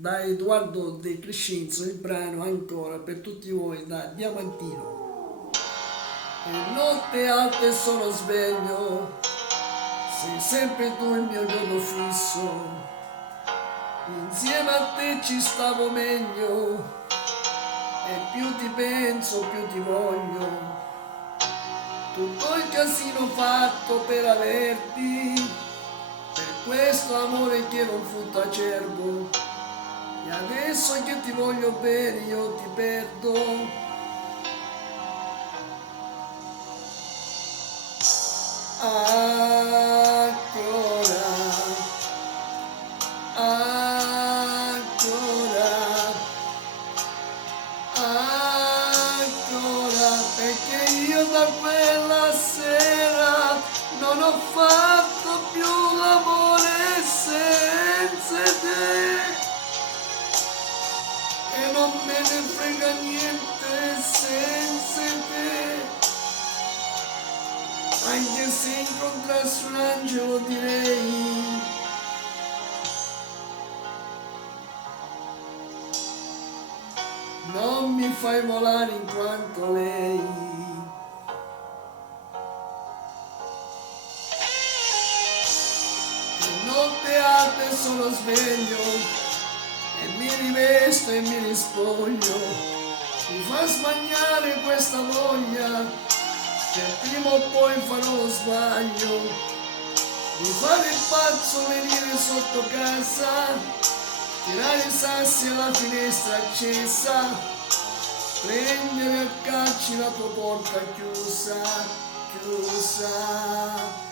da Edoardo De Crescenzo, il brano ancora per tutti voi da Diamantino. E notte alte sono sveglio, sei sempre tu il mio giorno fisso, insieme a te ci stavo meglio, e più ti penso più ti voglio, tutto il casino fatto per averti, per questo amore che non frutto acerbo, e adesso che ti voglio bene io ti perdo. Ancora, ancora, ancora, perché io da quella sera non ho fatto più l'amore senza te. E non me ne frega niente senza te, anche se incontrassi un angelo direi non mi fai volare in quanto lei. E notte alte sono sveglio e mi rivesto e mi rispoglio, mi fa sbagliare questa voglia che prima o poi farò lo sbaglio di fare il pazzo, venire sotto casa, tirare i sassi alla finestra accesa, prendere a calci la tua porta chiusa, chiusa.